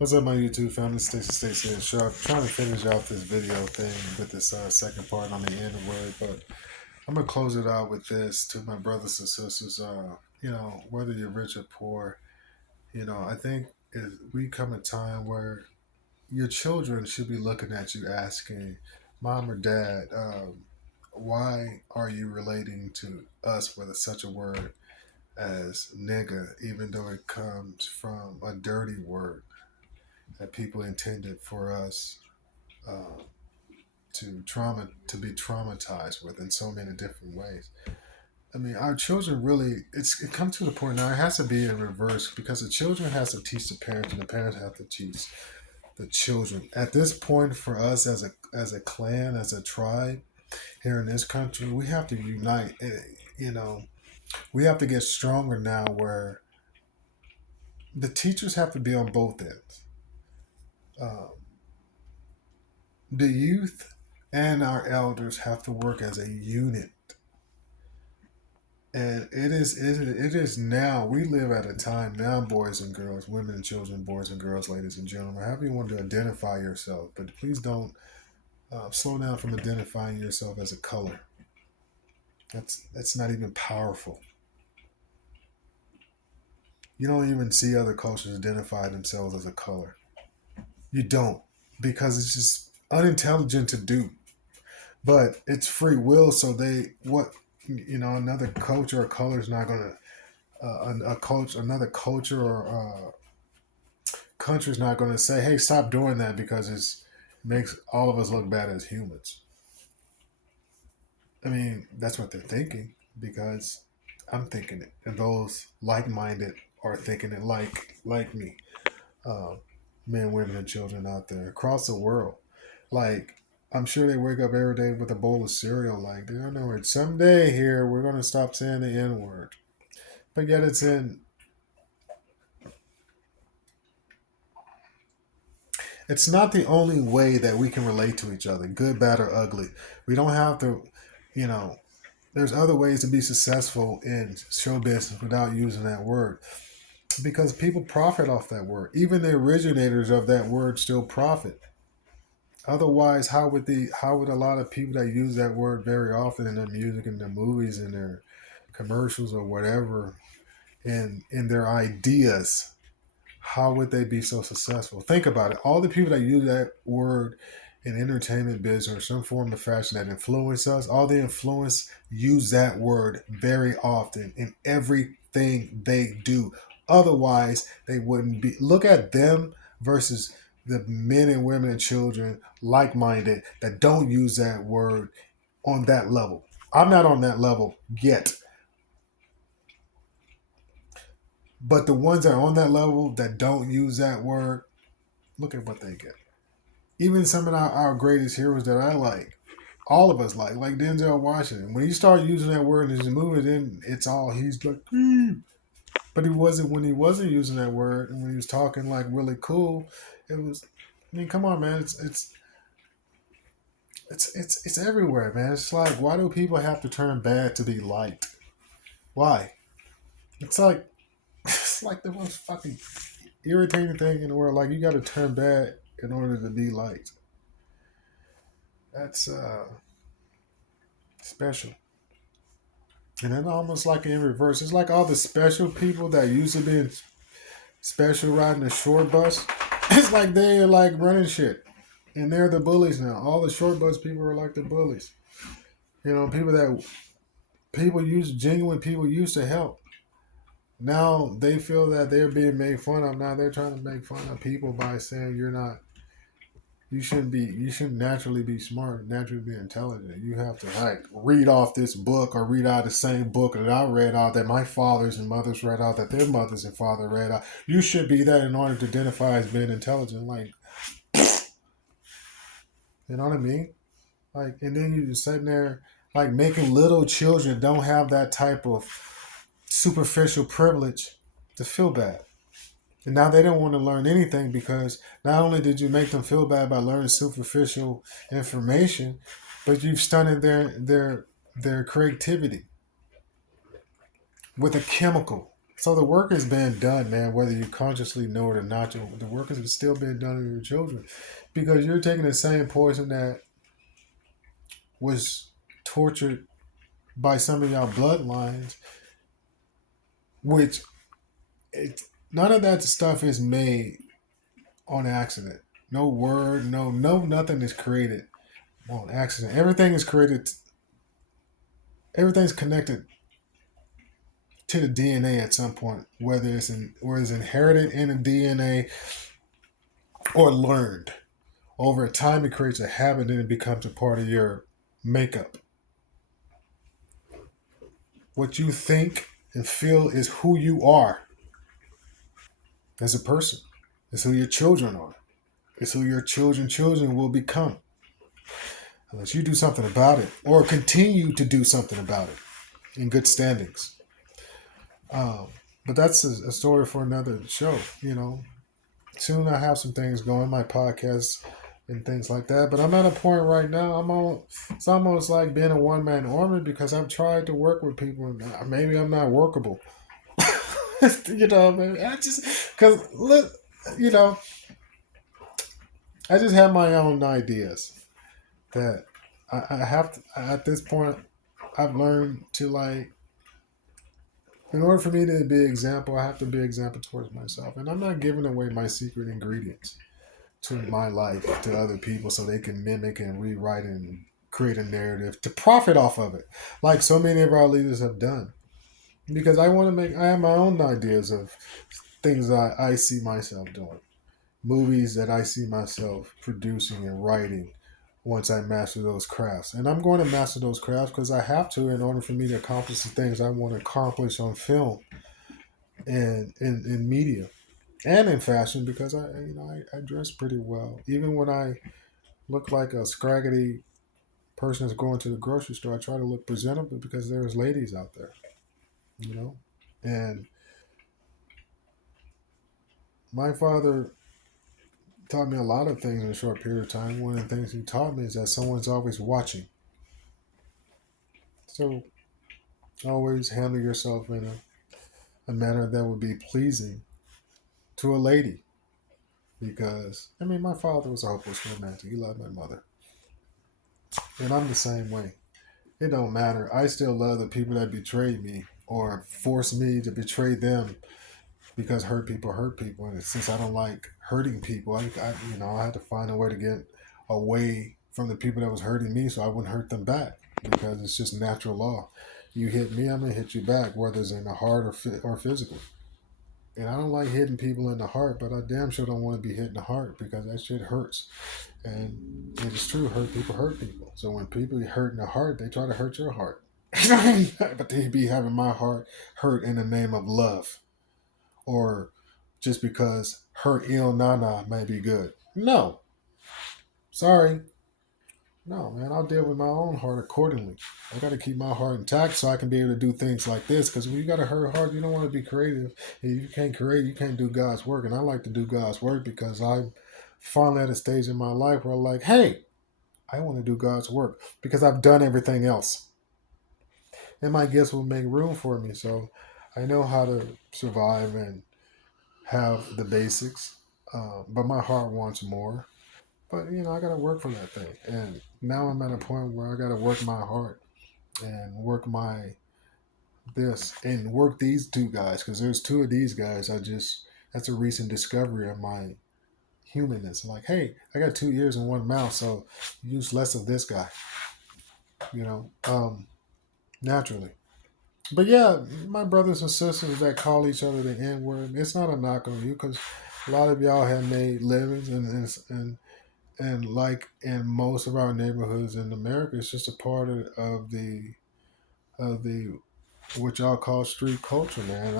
What's up, my YouTube family? StaySINSharp. Trying to finish out this video thing with this second part on the N word, but I'm gonna close it out with this to my brothers and sisters. Whether you're rich or poor, I think we come a time where your children should be looking at you, asking, "Mom or Dad, why are you relating to us with such a word as nigga, even though it comes from a dirty word that people intended for us uh, to be traumatized with in so many different ways." I mean, our children really it comes to the point now it has to be in reverse because the children has to teach the parents and the parents have to teach the children. At this point, for us as a clan, as a tribe here in this country, we have to unite. We have to get stronger now where the teachers have to be on both ends. Um, the youth and our elders have to work as a unit. And it is now, we live at a time now, boys and girls, women and children, boys and girls, ladies and gentlemen, however you want to identify yourself, but please don't slow down from identifying yourself as a color. That's not even powerful. You don't even see other cultures identify themselves as a color. You don't, because it's just unintelligent to do. But it's free will, so another culture or color is not going to another culture or country's not going to say, "Hey, stop doing that," because it makes all of us look bad as humans. I mean, that's what they're thinking because I'm thinking it, and those like-minded are thinking it like me. Uh, Men, women, and children out there across the world. Like, I'm sure they wake up every day with a bowl of cereal. Like, they don't know it. Someday here, we're going to stop saying the N word. But yet it's not the only way that we can relate to each other, good, bad, or ugly. We don't have to, you know, there's other ways to be successful in show business without using that word because people profit off that word. Even the originators of that word still profit. Otherwise, how would a lot of people that use that word very often in their music, in their movies, in their commercials or whatever, in their ideas, how would they be so successful? Think about it. All the people that use that word in entertainment business or some form of fashion that influence us, all the influence use that word very often in everything they do. Otherwise, they wouldn't be. Look at them versus the men and women and children like-minded that don't use that word on that level. I'm not on that level yet. But the ones that are on that level that don't use that word, look at what they get. Even some of our greatest heroes that I like, all of us like Denzel Washington. When he started using that word in his movie, then it's all he's like, but he wasn't when he wasn't using that word and when he was talking like really cool. It was, I mean, come on, man, it's everywhere, man. It's like, why do people have to turn bad to be liked? Why? It's like it's like the most fucking irritating thing in the world. Like, you got to turn bad in order to be liked. That's special. And then almost like in reverse, it's like all the special people that used to be special riding the short bus. It's like they're like running shit, and they're the bullies now. All the short bus people are like the bullies. Genuine people used to help. Now they feel that they're being made fun of. Now they're trying to make fun of people by saying you're not. You shouldn't naturally be smart, naturally be intelligent. You have to like read off this book or read out the same book that I read out, that my fathers and mothers read out, that their mothers and father read out. You should be that in order to identify as being intelligent. Like, you know what I mean? Like, and then you just sitting there like making little children don't have that type of superficial privilege to feel bad. And now they don't want to learn anything because not only did you make them feel bad by learning superficial information, but you've stunted their creativity with a chemical. So the work is being done, man, whether you consciously know it or not. The work is still being done on your children, because you're taking the same poison that was tortured by some of y'all bloodlines, which it, none of that stuff is made on accident. No word, nothing is created on accident. Everything is created. Everything's connected to the DNA at some point, whether it's inherited in the DNA or learned. Over time, it creates a habit and it becomes a part of your makeup. What you think and feel is who you are as a person. It's who your children are. It's who your children will become. Unless you do something about it or continue to do something about it in good standings. Um, but that's a story for another show, Soon I have some things going, my podcast and things like that. But I'm at a point right now. It's almost like being a one man army, because I've tried to work with people. And maybe I'm not workable. Man. I just because look, you know, I just have my own ideas that I have to. At this point, I've learned to like. In order for me to be an example, I have to be an example towards myself, and I'm not giving away my secret ingredients to my life to other people so they can mimic and rewrite and create a narrative to profit off of it, like so many of our leaders have done. Because I have my own ideas of things that I see myself doing, movies that I see myself producing and writing once I master those crafts. And I'm going to master those crafts because I have to in order for me to accomplish the things I want to accomplish on film and in media and in fashion, because I dress pretty well. Even when I look like a scraggly person that's going to the grocery store, I try to look presentable because there's ladies out there, you know? And my father taught me a lot of things in a short period of time. One of the things he taught me is that someone's always watching. So always handle yourself in a manner that would be pleasing to a lady. Because, my father was a hopeless romantic. He loved my mother. And I'm the same way. It don't matter. I still love the people that betrayed me or forced me to betray them, because hurt people. And since I don't like hurting people, I had to find a way to get away from the people that was hurting me so I wouldn't hurt them back, because it's just natural law. You hit me, I'm gonna hit you back, whether it's in the heart or physical. And I don't like hitting people in the heart, but I damn sure don't want to be hit in the heart, because that shit hurts. And it is true, hurt people hurt people. So when people hurt in the heart, they try to hurt your heart. But they be having my heart hurt in the name of love, or just because her ill nana may be good. No, sorry. No, man, I'll deal with my own heart accordingly. I got to keep my heart intact so I can be able to do things like this. Because when you got a hurt heart, you don't want to be creative. And you can't create, you can't do God's work. And I like to do God's work because I'm finally at a stage in my life where I'm like, hey, I want to do God's work because I've done everything else. And my gifts will make room for me. So I know how to survive and have the basics. But my heart wants more. But I gotta work for that thing, and now I'm at a point where I gotta work my heart and work my this and work these two guys, because there's two of these guys. That's a recent discovery of my humanness. Like, hey, I got 2 ears and one mouth, so use less of this guy, naturally. But yeah, my brothers and sisters that call each other the N word, it's not a knock on you, because a lot of y'all have made livings and like in most of our neighborhoods in America, it's just a part of the what y'all call street culture, man.